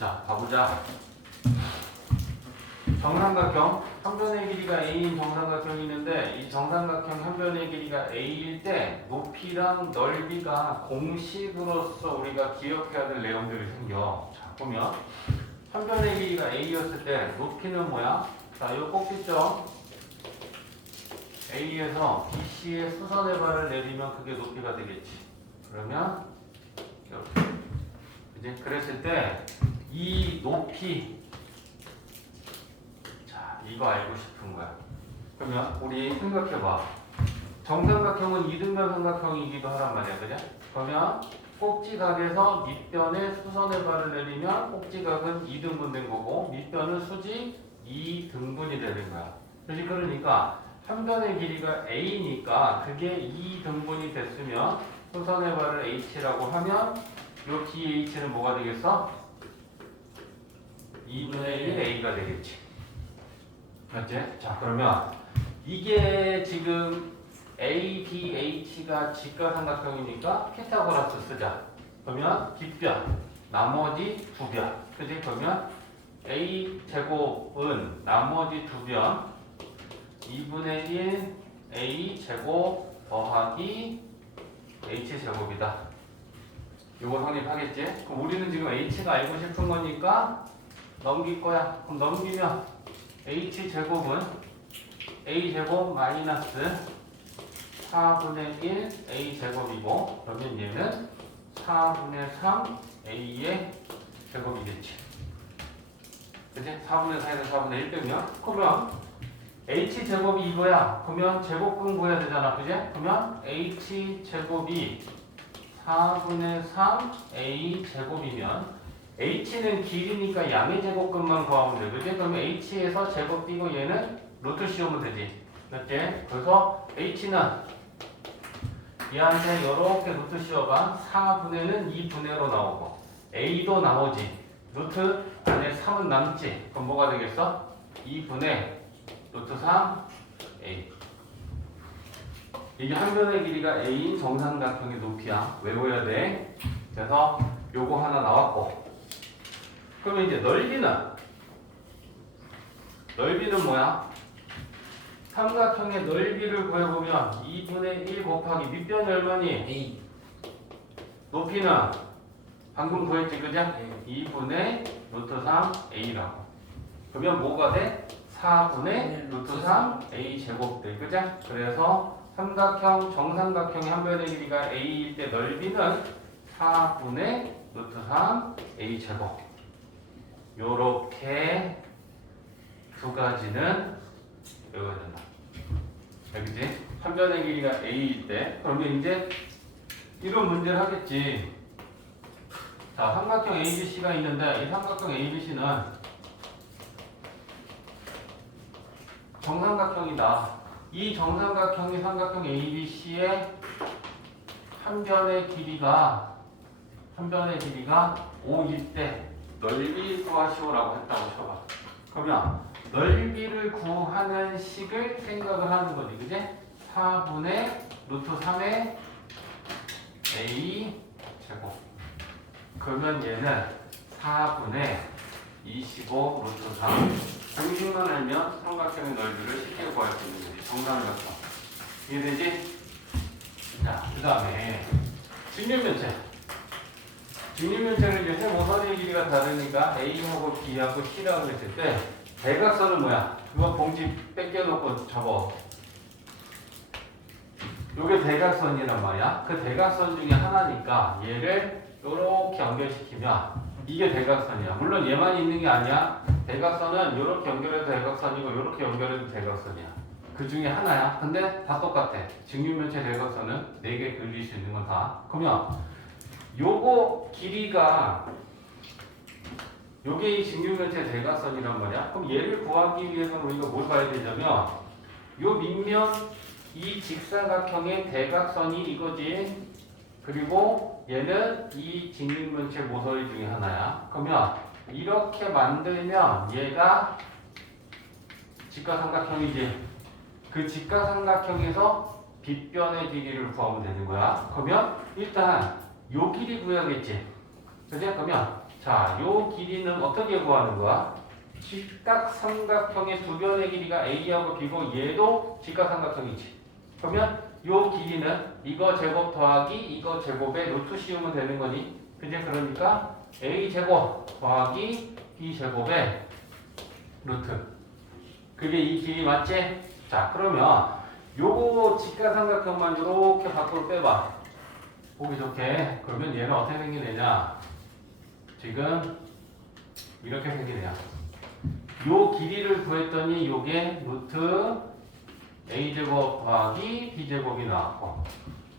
자, 가보자. 정삼각형, 한 변의 길이가 A인 정삼각형이 있는데 이 정삼각형 한 변의 길이가 A일 때 높이랑 넓이가 공식으로서 우리가 기억해야 될 내용들이 생겨. 자, 보면 한 변의 길이가 A였을 때 높이는 뭐야? 자, 요 꼭지점 A에서 BC의 수선의 발을 내리면 그게 높이가 되겠지. 그러면 이렇게. 이제 그랬을 때 이 높이, 자, 이거 알고 싶은 거야. 그러면 우리 생각해봐. 정삼각형은 이등변 삼각형이기도 하란 말이야, 그죠? 그러면 꼭지각에서 밑변에 수선의 발을 내리면 꼭지각은 2등분 된 거고 밑변은 수직 2등분이 되는 거야. 그지? 그러니까 한 변의 길이가 A니까 그게 2등분이 됐으면 수선의 발을 H라고 하면 요 DH는 뭐가 되겠어? 2분의 1 A가 되겠지. 맞지? 자, 그러면 이게 지금 ABH가 직각삼각형이니까 피타고라스 쓰자. 그러면 뒷변, 나머지 두 변. 그지? 그러면 A 제곱은 나머지 두 변 2분의 1 A 제곱 더하기 H 제곱이다. 요거 성립하겠지? 그럼 우리는 지금 H가 알고 싶은 거니까 넘길 거야. 그럼 넘기면 H 제곱은 A 제곱 마이너스 4분의 1 A 제곱이고 그러면 얘는 4분의 3 A의 제곱이겠지. 그치? 4분의 4에서 4분의 1 빼면 그러면 H 제곱이 이거야. 그러면 제곱근 구해야 되잖아. 그지? 그러면 H 제곱이 4분의 3 A 제곱이면 H는 길이니까 양의 제곱근만 구하면 돼. 그지? 그러면 H에서 제곱 띄고 얘는 루트 씌우면 되지. 맞지? 그래서 H는 얘한테 이렇게 루트 씌워봐. 4분의는 2분의로 나오고 A도 나오지. 루트 안에 3은 남지. 그럼 뭐가 되겠어? 2분의 루트 3 A. 이게 한 변의 길이가 A인 정삼각형의 높이야. 외워야 돼. 그래서 요거 하나 나왔고 그러면 이제 넓이는 뭐야? 삼각형의 넓이를 구해보면 2분의 1 곱하기 밑변이 얼마니? A. 높이는 방금 구했지, 그죠? 2분의 루트 3 A라고. 그러면 뭐가 돼? 4분의 루트 3 A 제곱 돼, 그죠? 그래서 삼각형, 정삼각형의 한 변의 길이가 A일 때 넓이는 4분의 루트 3 A 제곱. 요렇게 두 가지는 외워야 된다. 알겠지? 한 변의 길이가 A일 때 그러면 이제 이런 문제를 하겠지. 자, 삼각형 ABC가 있는데 이 삼각형 ABC는 정삼각형이다. 이 정삼각형이 삼각형 ABC의 한 변의 길이가 5일 때 넓이 구하시오라고 했다고 쳐봐. 그러면 넓이를 구하는 식을 생각을 하는 거지, 그지? 4분의 루트 3의 A 제곱. 그러면 얘는 4분의 25 루트 3. 공식만 알면 삼각형의 넓이를 쉽게 구할 수 있는 거지. 정삼각형. 이해되지? 자, 그 다음에 직립면체. 직립면체는 이제 세 모서리의 길이가 다르니까 A하고 B하고 C라고 했을 때 대각선은 뭐야? 그거 봉지 뺏겨놓고 접어. 요게 대각선이란 말이야. 그 대각선 중에 하나니까 얘를 요렇게 연결시키면 이게 대각선이야. 물론 얘만 있는 게 아니야. 대각선은 요렇게 연결해도 대각선이고 요렇게 연결해도 대각선이야. 그 중에 하나야. 근데 다 똑같아. 직립면체 대각선은 4개 그릴 수 있는 건 다. 그러면 요거 길이가 요게 이 직립면체 대각선이란 말이야. 그럼 얘를 구하기 위해서는 우리가 뭘 봐야 되냐면 요 밑면 이 직사각형의 대각선이 이거지. 그리고 얘는 이 직립면체 모서리 중에 하나야. 그러면 이렇게 만들면 얘가 직각삼각형이지. 그 직각삼각형에서 빗변의 길이를 구하면 되는 거야. 그러면 일단 요 길이 구해야겠지. 그지? 그러면 자, 요 길이는 어떻게 구하는 거야? 직각삼각형의 두 변의 길이가 A하고 B고 얘도 직각삼각형이지. 그러면 요 길이는 이거 제곱 더하기 이거 제곱에 루트 씌우면 되는 거니. 그지? 그러니까 A제곱 더하기 B제곱에 루트. 그게 이 길이 맞지? 자, 그러면 요거 직각삼각형만 이렇게 밖으로 빼봐. 보기 좋게. 그러면 얘는 어떻게 생기느냐? 지금 이렇게 생기네요. 요 길이를 구했더니 요게 루트 a제곱 더하기 b제곱이 나왔고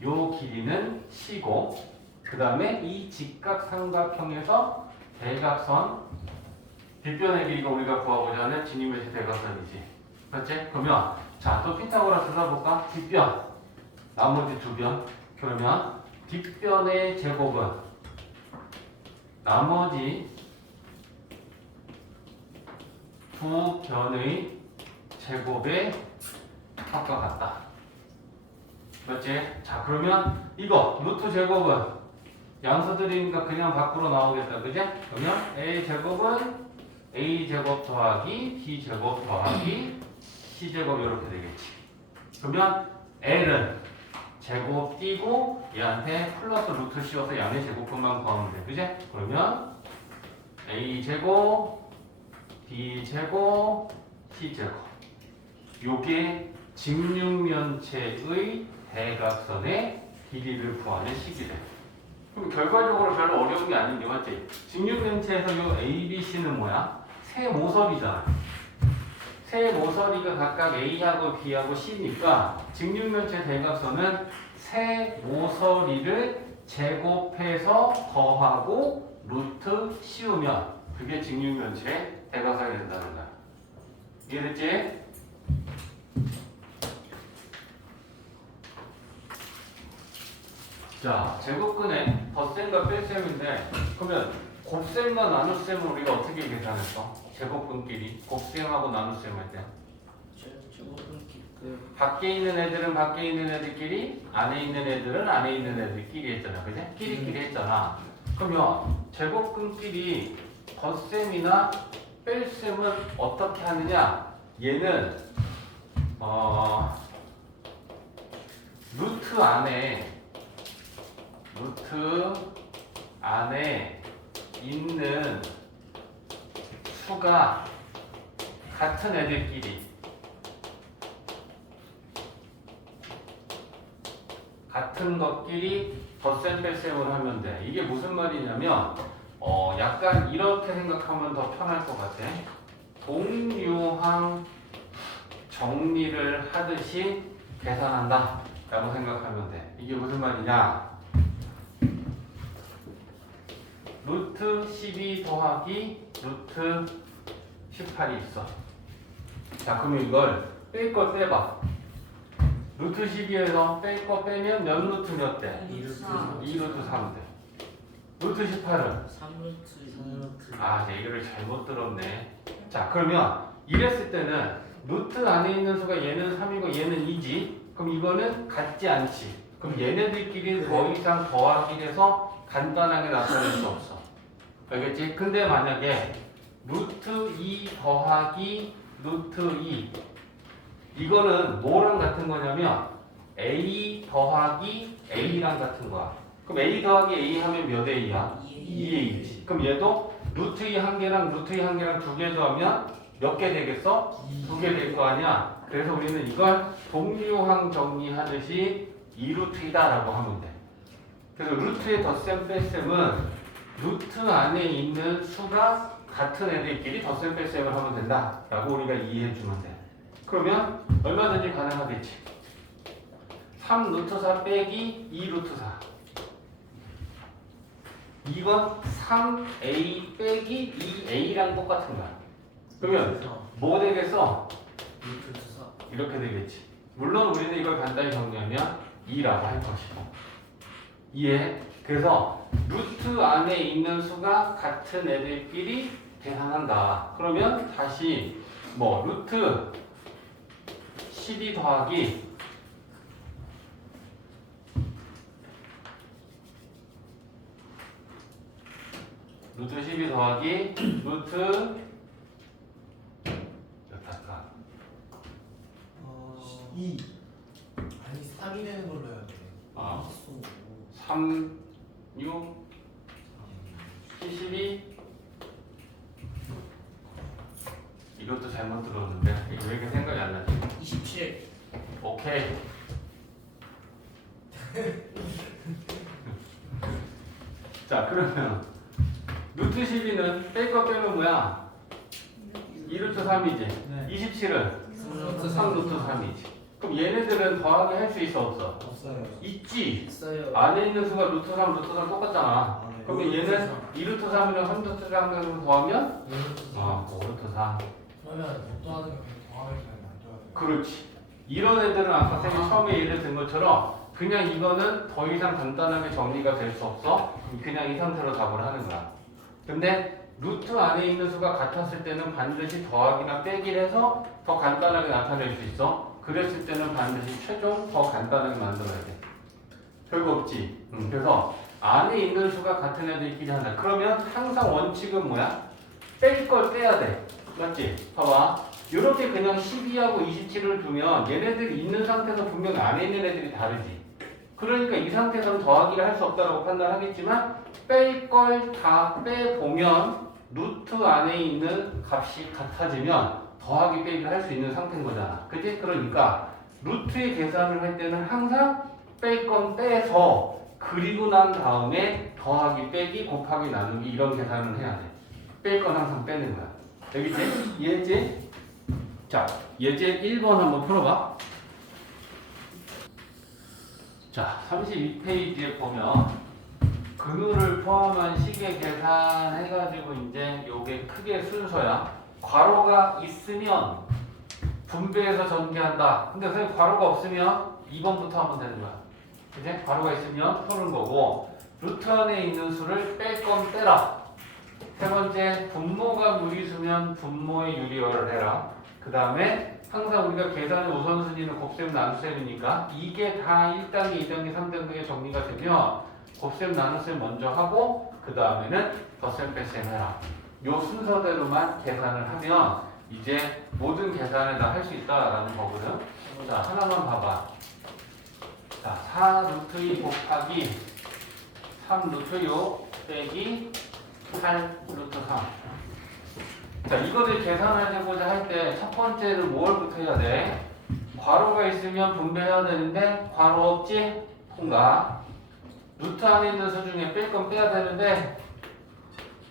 요 길이는 c고 그 다음에 이 직각삼각형에서 대각선 빗변의 길이가 우리가 구하고자 하는 진입면체 대각선이지. 그렇지? 그러면 자, 또 피타고라스 써볼까? 뒷변 나머지 두 변. 그러면 뒷변의 제곱은 나머지 두 변의 제곱의 합과 같다. 그렇지? 자, 그러면 이거 루트 제곱은 양수들이니까 그냥 밖으로 나오겠다. 그지? 그러면 a 제곱은 a 제곱 더하기 b 제곱 더하기 c 제곱 이렇게 되겠지. 그러면 l은 제곱 띄고 얘한테 플러스 루트 씌워서 양의 제곱분만 구하면 돼. 그지? 그러면 a 제곱 b 제곱 c 제곱 요게 직육면체의 대각선의 길이를 구하는 식이래. 그럼 결과적으로 별로 어려운 게 아닌 게 맞지? 직육면체에서 요 a, b, c는 뭐야? 세 모서리잖아. 세 모서리가 각각 a하고 b하고 c니까 직육면체 대각선은 세 모서리를 제곱해서 더하고 루트 씌우면 그게 직육면체 대각선이 된다는 거야. 이해됐지? 자, 제곱근의 덧셈과 뺄셈인데 그러면 곱셈과 나눗셈을 우리가 어떻게 계산했어? 제곱근끼리 곱셈하고 나눗셈 할 때 밖에 있는 애들은 밖에 있는 애들끼리 안에 있는 애들은 안에 있는 애들끼리 했잖아. 그지? 끼리끼리 했잖아. 그러면 제곱근끼리 덧셈이나 뺄셈은 어떻게 하느냐? 얘는 루트 안에 있는 수가 같은 애들끼리 같은 것끼리 덧셈 뺄셈을 하면 돼. 이게 무슨 말이냐면 약간 이렇게 생각하면 더 편할 것 같아. 동류항 정리를 하듯이 계산한다 라고 생각하면 돼. 이게 무슨 말이냐? 루트 12 더하기 루트 18이 있어. 자, 그러면 이걸 뺄 걸 빼봐. 루트 12에서 뺄 거 빼면 몇 루트 몇 대? 2루트 3대. 루트 18은? 3루트. 아, 이제 이거를 잘못 들었네. 자, 그러면 이랬을 때는 루트 안에 있는 수가 얘는 3이고 얘는 2지. 그럼 이거는 같지 않지. 그럼 얘네들끼리 더 이상 더하기 돼서 간단하게 나타낼 수 없어. 알겠지? 근데 만약에 루트 2 더하기 루트 2 이거는 뭐랑 같은 거냐면 A 더하기 A랑 같은 거야. 그럼 A 더하기 A 하면 몇 A야? 2A지. 그럼 얘도 루트 2 한 개랑 루트 2 한 개랑 두 개 더하면 몇 개 되겠어? 2개 될 거 아니야? 그래서 우리는 이걸 동류항 정리하듯이 2루트이다 라고 하면 돼. 그래서 루트의 덧셈 뺄셈은 루트 안에 있는 수가 같은 애들끼리 덧셈 뺄셈을 하면 된다 라고 우리가 이해해 주면 돼. 그러면 얼마든지 가능하겠지. 3루트 4 빼기 2루트 4 이건 3A 빼기 2A랑 똑같은 거야. 그러면 뭐가 되겠어? 이렇게 되겠지. 물론 우리는 이걸 간단히 정리하면 2라고 할 것이고. 이해? 그래서 루트 안에 있는 수가 같은 애들끼리 계산한다. 그러면 다시 루트 12 더하기 루트 12 더하기 루트 여기다가 2 아니 3이 되는 걸로 해야 돼. 3, 6, 72 이것도 잘못 들었는데 이거 왜 이렇게 생각이 안 나지? 27. 오케이. 자 그러면 루트 12는 뺄 거 빼면 뭐야? 2루트 3이지. 네. 27은 3루트 3루트 3이지. 그럼 얘네들은 더하기 할 수 있어 없어? 없어요. 있지. 있어요. 안에 있는 수가 루트 3, 루트 3 똑같잖아. 아, 네. 그러면 얘는 2루트 3이랑 3루트 3을 더하면 5루트 3. 그러면 못하는 거 더하면 안 돼요. 그렇지. 이런 애들은 아까 쌤이 처음에 예를 든 것처럼 그냥 이거는 더 이상 간단하게 정리가 될 수 없어. 그냥 이 상태로 답을 하는 거야. 근데 루트 안에 있는 수가 같았을 때는 반드시 더하기나 빼기를 해서 더 간단하게 나타낼 수 있어. 그랬을 때는 반드시 최종 더 간단하게 만들어야 돼. 별거 없지. 그래서 안에 있는 수가 같은 애들끼리 한다. 그러면 항상 원칙은 뭐야? 뺄 걸 빼야 돼. 맞지? 봐봐. 이렇게 그냥 12하고 27을 두면 얘네들이 있는 상태에서 분명 안에 있는 애들이 다르지. 그러니까 이 상태에서는 더하기를 할 수 없다고 판단하겠지만 뺄 걸 다 빼보면 루트 안에 있는 값이 같아지면 더하기 빼기를 할 수 있는 상태인 거잖아. 그치? 그러니까 루트의 계산을 할 때는 항상 뺄 건 빼서 그리고 난 다음에 더하기 빼기 곱하기 나누기 이런 계산을 해야 돼. 뺄 건 항상 빼는 거야. 알겠지? 이해했지? 자, 예제 1번 한번 풀어봐. 자, 32페이지에 보면 근우를 포함한 시계 계산해가지고 이제 요게 크게 순서야. 괄호가 있으면 분배해서 전개한다. 근데 선생님 괄호가 없으면 2번부터 하면 되는 거야. 그치? 괄호가 있으면 푸는 거고 루트 안에 있는 수를 뺄 건 빼라. 세 번째, 분모가 무리수면 분모의 유리화를 해라. 그 다음에 항상 우리가 계산의 우선순위는 곱셈 나눗셈이니까 이게 다 1단계, 2단계, 3단계 정리가 되면 곱셈 나눗셈 먼저 하고 그 다음에는 덧셈 뺄셈 해라. 요 순서대로만 계산을 하면 이제 모든 계산을 다 할 수 있다라는 거거든. 자, 하나만 봐봐. 자, 4 루트 2 곱하기 3 루트 6 빼기 8 루트 3. 자, 이거를 계산하고자 할 때 첫 번째는 뭘부터 해야 돼? 괄호가 있으면 분배해야 되는데 괄호 없지? 통과. 루트 안에 있는 수 중에 뺄 건 빼야 되는데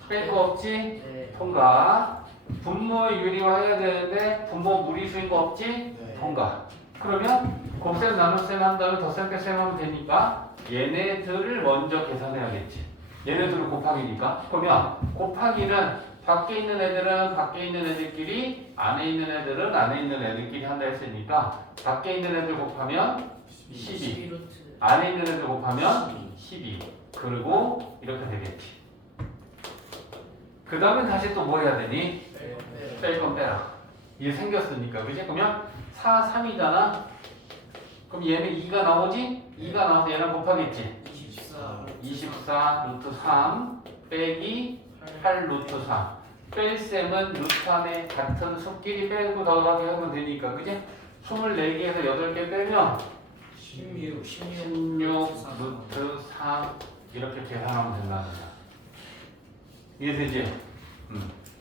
뺄 거 없지? 네. 통과. 분모의 유리화 해야 되는데 분모 무리수인 거 없지? 네. 통과. 그러면 곱셈 나눗셈 한 다음에 덧셈 뺄셈 하면 되니까 얘네들을 먼저 계산해야겠지. 얘네들은 곱하기니까. 그러면 곱하기는 밖에 있는 애들은 밖에 있는 애들끼리, 안에 있는 애들은 안에 있는 애들끼리 한다 했으니까 밖에 있는 애들 곱하면 12, 12루트. 안에 있는 애들 곱하면 12. 그리고 이렇게 되겠지. 그 다음에 다시 또 뭐 해야 되니? 뺄 건 빼라. 이게 생겼으니까. 그지? 그러면 4, 3이잖아. 그럼 얘는 2가 나오지? 2가 나와서 얘랑 곱하겠지. 24. 24 루트 3 빼기 8 루트 3. 뺄셈은 루트 안에 같은 수끼리 빼고 더하기 하면 되니까. 그지? 24개에서 8개 빼면 16. 16 루트 3 이렇게 계산하면 된다는 거야. 이해되지?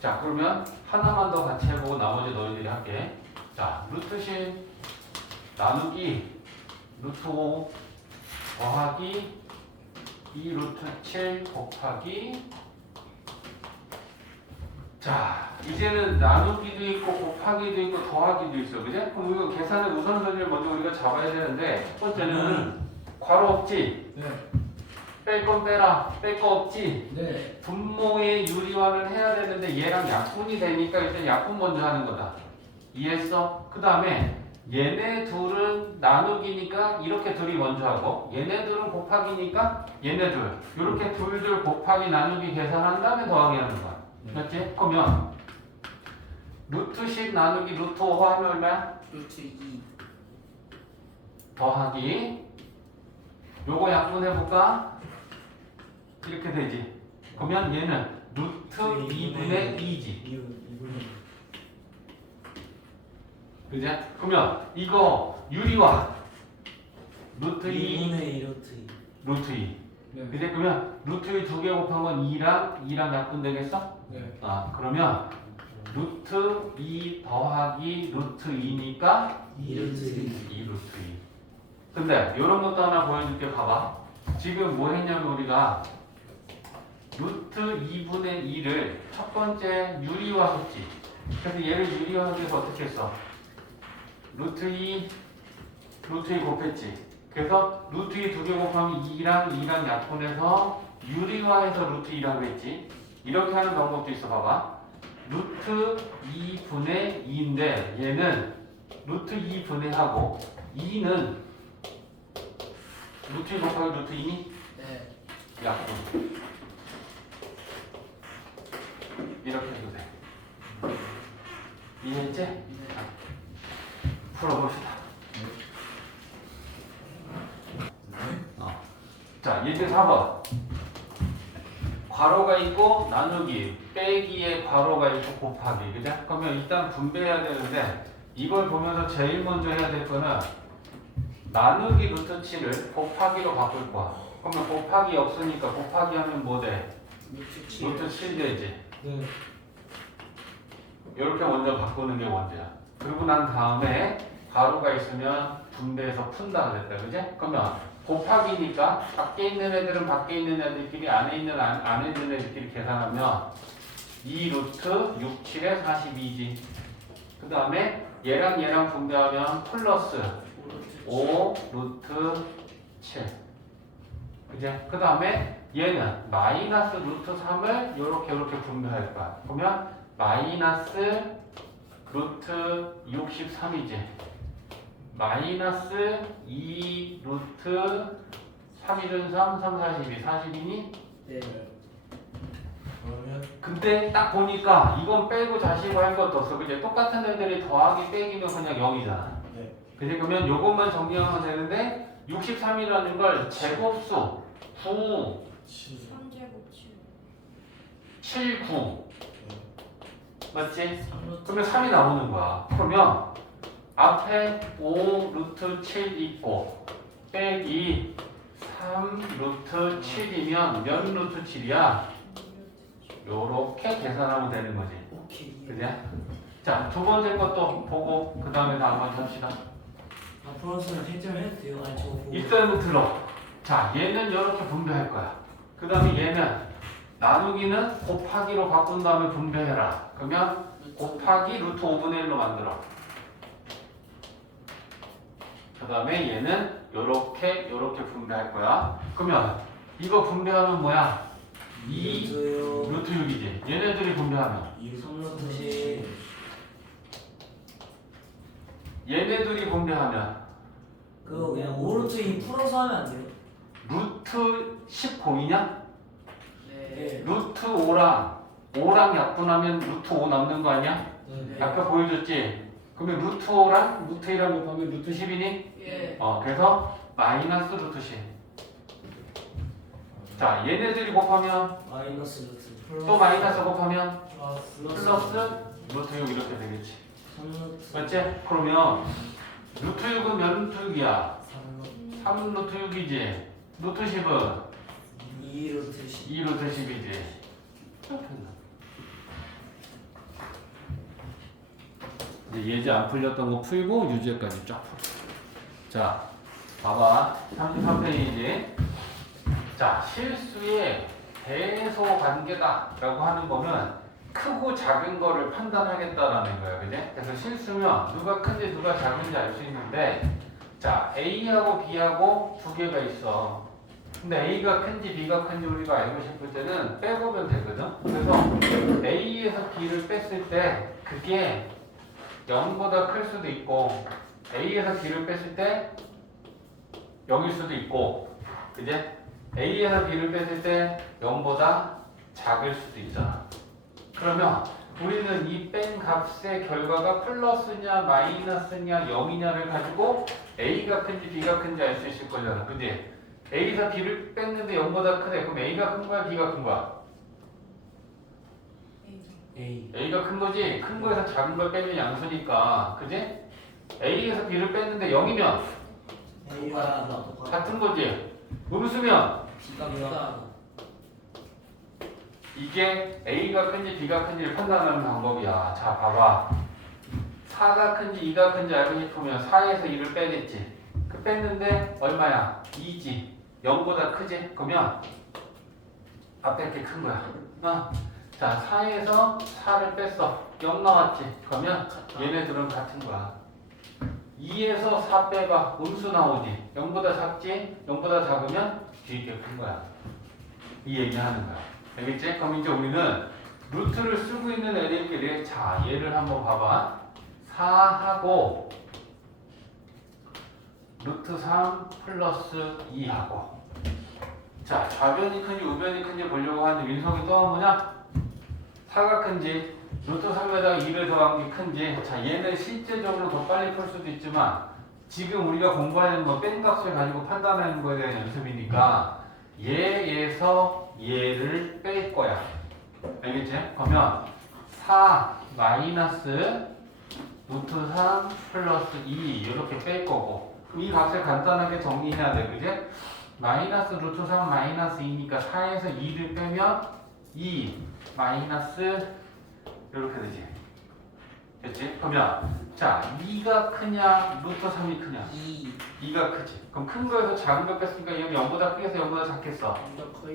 자, 그러면 하나만 더 같이 해보고 나머지 너희들이 할게. 자, 루트 10 나누기 루트 5 더하기 2 루트 7 곱하기. 자, 이제는 나누기도 있고 곱하기도 있고 더하기도 있어. 그지? 그럼 이거 계산의 우선순위를 먼저 우리가 잡아야 되는데 첫 번째는 괄호 없지? 네. 뺄 건 빼라. 뺄 거 없지? 네. 분모의 유리화를 해야 되는데 얘랑 약분이 되니까 일단 약분 먼저 하는 거다. 이해했어? 그 다음에 얘네 둘은 나누기니까 이렇게 둘이 먼저 하고 얘네들은 곱하기니까 얘네 둘 이렇게 둘 곱하기 나누기 계산한 다음에 더하기 하는 거야. 맞지? 그러면 루트 10 나누기 루트 5 하면 얼마야? 루트 2. 더하기 요거 약분해볼까? 이렇게 되지. 그러면 얘는 루트 2분의 2지. 2분의 그지? 그러면 이거 유리화 루트 2 2분의 2 루트 2. 루트 2. 네. 그지? 그러면 루트 2 두 개 곱한 건 2랑 약분 되겠어? 네. 아 그러면 루트 2 더하기 루트 2니까 2 루트 2. 2 루트 2. 근데 이런 것도 하나 보여줄게. 봐봐. 지금 뭐 했냐면 우리가 루트 2분의 2를 첫 번째 유리화했지. 그래서 얘를 유리화하기 위해서 어떻게 했어? 루트 2 곱했지. 그래서 루트 2 두 개 곱하면 2랑 약분해서 유리화해서 루트 2라고 했지. 이렇게 하는 방법도 있어. 봐봐. 루트 2분의 2인데 얘는 루트 2분의 하고 2는 루트 2 곱하기 루트 2니? 네. 약분. 이렇게 해도 돼. 이해했지? 네. 풀어봅시다. 자, 예제 4번. 괄호가 있고 나누기, 빼기에 괄호가 있고 곱하기. 그죠? 그러면 일단 분배해야 되는데 이걸 보면서 제일 먼저 해야 될 거는 나누기 루트 7을 곱하기로 바꿀 거야. 그러면 곱하기 없으니까 곱하기 하면 뭐 돼? 루트 7. 루트 7 되지. 네. 이렇게 먼저 바꾸는 게 먼저야. 그리고 난 다음에 괄호가 있으면 분배해서 푼다 그랬다. 그지? 그러면 곱하기니까 밖에 있는 애들은 밖에 있는 애들끼리 안에 있는 애들끼리 계산하면 2 루트 6, 7에 42지. 그 다음에 얘랑 분배하면 플러스 5 루트 7. 그지? 그 다음에 얘는 마이너스 루트 3을 이렇게 분배할 거야. 그러면 마이너스 루트 63이지. 마이너스 2 루트 3, 1은 3, 3, 42, 42니? 네. 그러면 근데 딱 보니까 이건 빼고 자시고 할 것도 없어. 그지? 똑같은 애들이 더하기 빼기면 그냥 0이잖아. 네. 그지? 그러면 요것만 정리하면 되는데 63이라는 걸 제곱수 9, 3제곱 7. 7, 9 맞지? 3루트. 그러면 3이 나오는 거야. 그러면 앞에 5 루트 7 있고 빼기 3 루트 7이면 몇 루트 7이야? 요렇게 계산하면 되는 거지. 오케이. 그지? 자, 두 번째 것도 보고 그 다음에 다음 번 합시다. 앞으로는 해결해도 돼요? 아니 저거 보고. 일단은 들어. 자, 얘는 이렇게 분배할 거야. 그 다음에 얘는 나누기는 곱하기로 바꾼 다음에 분배해라. 그러면 곱하기 루트 5분의 1로 만들어. 그 다음에 얘는 요렇게 분배할 거야. 그러면 이거 분배하면 뭐야? 2 루트요. 루트 6이지. 얘네들이 분배하면 3 루트 10. 얘네들이 분배하면 그거 그냥 5 루트 2 풀어서 하면 안 돼요? 루트 10 공이냐? 네. 루트 5랑 약분하면 루트 5 남는 거 아니야? 네. 아까 보여줬지? 그러면 루트 5랑 루트 1이랑 곱하면 루트 10이니? 예. 그래서 마이너스 루트 10. 자, 얘네들이 곱하면 마이너스 루트. 또 마이너스 곱하면 플러스 플러스 루트 6 이렇게 되겠지. 3 루트. 맞지? 그러면 루트 6은 몇 루트 6이야? 3 루트. 3 루트 6이지. 루트 10은 2 루트 10. 2 루트 10이지. 이제 예제 안 풀렸던 거 풀고 유제까지 쫙 풀어. 자, 봐봐. 33페이지. 자, 실수의 대소 관계다라고 하는 거는 크고 작은 거를 판단하겠다라는 거예요. 그지? 그래서 실수면 누가 큰지 누가 작은지 알 수 있는데, 자, A하고 B하고 두 개가 있어. 근데 A가 큰지 B가 큰지 우리가 알고 싶을 때는 빼보면 되거든. 그래서 A에서 B를 뺐을 때 그게 0보다 클 수도 있고 A에서 B를 뺐을 때 0일 수도 있고, 그제? A에서 B를 뺐을 때 0보다 작을 수도 있잖아. 그러면 우리는 이 뺀 값의 결과가 플러스냐 마이너스냐 0이냐를 가지고 A가 큰지 B가 큰지 알 수 있을 거잖아. 그지? A에서 B를 뺐는데 0보다 크대. 그럼 A가 큰 거야 B가 큰 거야? A. A가 큰 거지? 큰 거에서 작은 걸 빼면 양수니까 그지? A에서 B를 뺐는데 0이면 A가 같은 거지? 음수면 B가 크다. 이게 A가 큰지 B가 큰지를 판단하는 방법이야. 자 봐봐. 4가 큰지 2가 큰지 알고 싶으면 4에서 2를 빼겠지. 그 뺐는데 얼마야? 2지. 0보다 크지? 그러면 앞에 게 큰 거야. 자 4에서 4를 뺐어. 0 나왔지? 그러면 얘네들은 같은 거야. 2에서 4 빼봐. 음수 나오지? 0보다 작지? 0보다 작으면 뒤에 게 큰 거야. 이 얘기하는 거야. 알겠지? 그럼 이제 우리는 루트를 쓰고 있는 애들끼리 자 얘를 한번 봐봐. 4하고 루트 3 플러스 2하고 자 좌변이 큰지 우변이 큰지 보려고 하는데 민석이 또 한 거냐? 4가 큰지 루트 3에다가 2를 더한 게 큰지 자 얘는 실제적으로 더 빨리 풀 수도 있지만 지금 우리가 공부하는 건 뺀 값을 가지고 판단하는 거에 대한 연습이니까 얘에서 얘를 뺄 거야. 알겠지? 그러면 4 마이너스 루트 3 플러스 2 이렇게 뺄 거고 이 값을 간단하게 정리해야 돼. 그지? 마이너스 루트 3 마이너스 2니까 4에서 2를 빼면 2 마이너스 이렇게 되지. 됐지? 그러면 자 2가 크냐 루트 3이 크냐? 2가 크지. 그럼 큰 거에서 작은 거 뺐으니까 얘는 0보다 크겠어? 0보다 작겠어?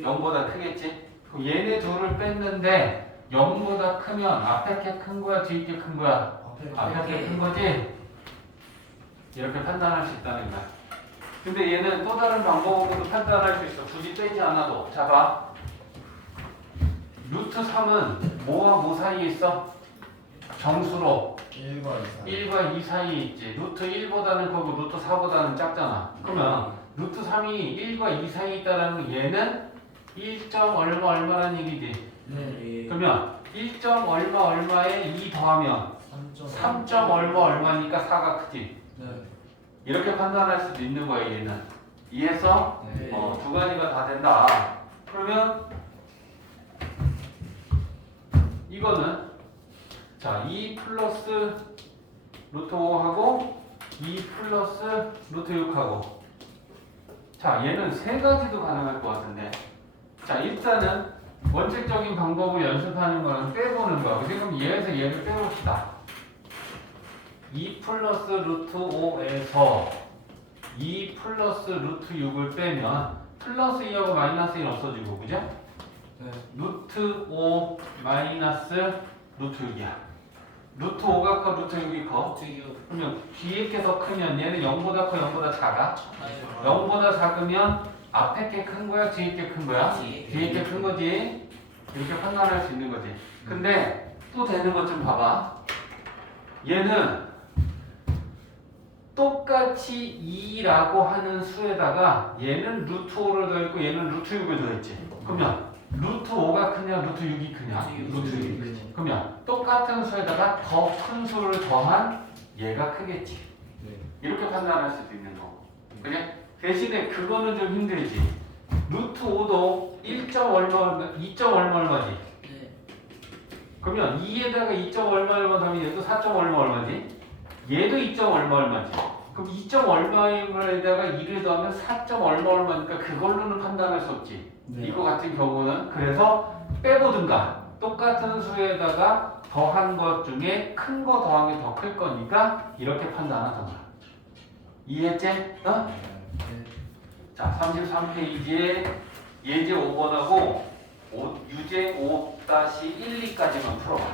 0보다 크겠지? 그럼 얘네 둘을 뺐는데 0보다 크면 앞에 게 큰 거야? 뒤에 게 큰 거야? 앞에 게 큰 거지? 이렇게 판단할 수 있다는 거야. 근데 얘는 또 다른 방법으로도 판단할 수 있어. 굳이 빼지 않아도. 자 봐. 루트 3은 뭐와 뭐 사이에 있어? 정수로 1과 2 1과 2 사이에 있지. 루트 1보다는 크고 루트 4보다는 작잖아. 그러면 루트 3이 1과 2 사이에 있다는 건 얘는 1. 얼마라는 얘기지. 네. 그러면 1. 얼마에 2 더하면 3. 얼마니까 4가 크지. 네. 이렇게 판단할 수도 있는 거야 얘는. 이해서 네. 두 가지가 다 된다. 그러면 이거는 자 2 플러스 루트 5하고 2 플러스 루트 6하고 자 얘는 세 가지도 가능할 것 같은데 자 일단은 원칙적인 방법을 연습하는 거는 빼보는 거야. 그럼 얘에서 얘를 빼봅시다. 2 플러스 루트 5에서 2 플러스 루트 6을 빼면 플러스 2하고 마이너스 1 없어지고 그죠? 네. 루트 5 마이너스 루트 6이야. 루트 5가 커 루트 6이 커? 그러면 뒤에 게 더 크면 얘는 0보다 커 0보다 작아? 0보다 작으면 앞에 게 큰 거야 뒤에 게 큰 거야? 뒤에 게 큰 거지. 이렇게 판단할 수 있는 거지. 근데 또 되는 것 좀 봐봐. 얘는 똑같이 2라고 하는 수에다가 얘는 루트 5를 더했고 얘는 루트 6을 더했지. 그러면 루트 5가 크냐 루트 6이 크냐? 루트 6이 크지. 그러면 똑같은 수에다가 더 큰 수를 더한 얘가 크겠지. 네. 이렇게 판단할 수도 있는 거고. 그래? 대신에 그거는 좀 힘들지. 루트 5도 1. 얼마 2. 얼마지? 그러면 2에다가 2. 얼마 더하면 얘도 4. 얼마지? 얘도 2. 얼마지? 그럼 2. 얼마에다가 2를 더하면 4. 얼마니까 그걸로는 판단할 수 없지. 네. 이거 같은 경우는 그래서 빼보든가 똑같은 수에다가 더한 것 중에 큰 거 더한 게 더 클 거니까 이렇게 판단하던가. 이해했지? 어? 네. 자 33페이지에 예제 5번하고 유제 5-1, 2까지만 풀어봐.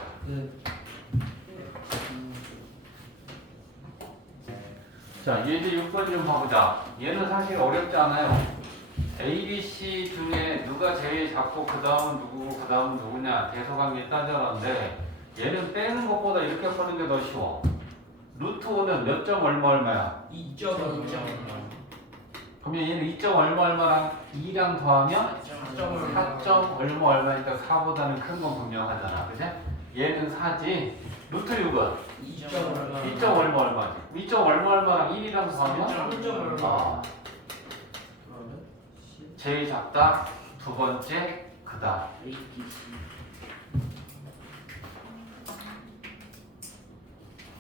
자 예제 6번 좀 봐보자. 얘는 사실 어렵지 않아요. A, B, C 중에 누가 제일 작고 그 다음은 누구고 그 다음은 누구냐 대소관계 따져라는데 얘는 빼는 것보다 이렇게 푸는 게 더 쉬워. 루트 5는 몇 점 얼마야? 2점 그러면 얘는 2점 얼마랑 2랑 더하면 4점 얼마니까 4보다는 큰 건 분명하잖아. 그치? 얘는 4지. 루트 6은 2점 얼마지? 2점 얼마랑 1이랑 더하면 제일 작다. 두 번째 크다.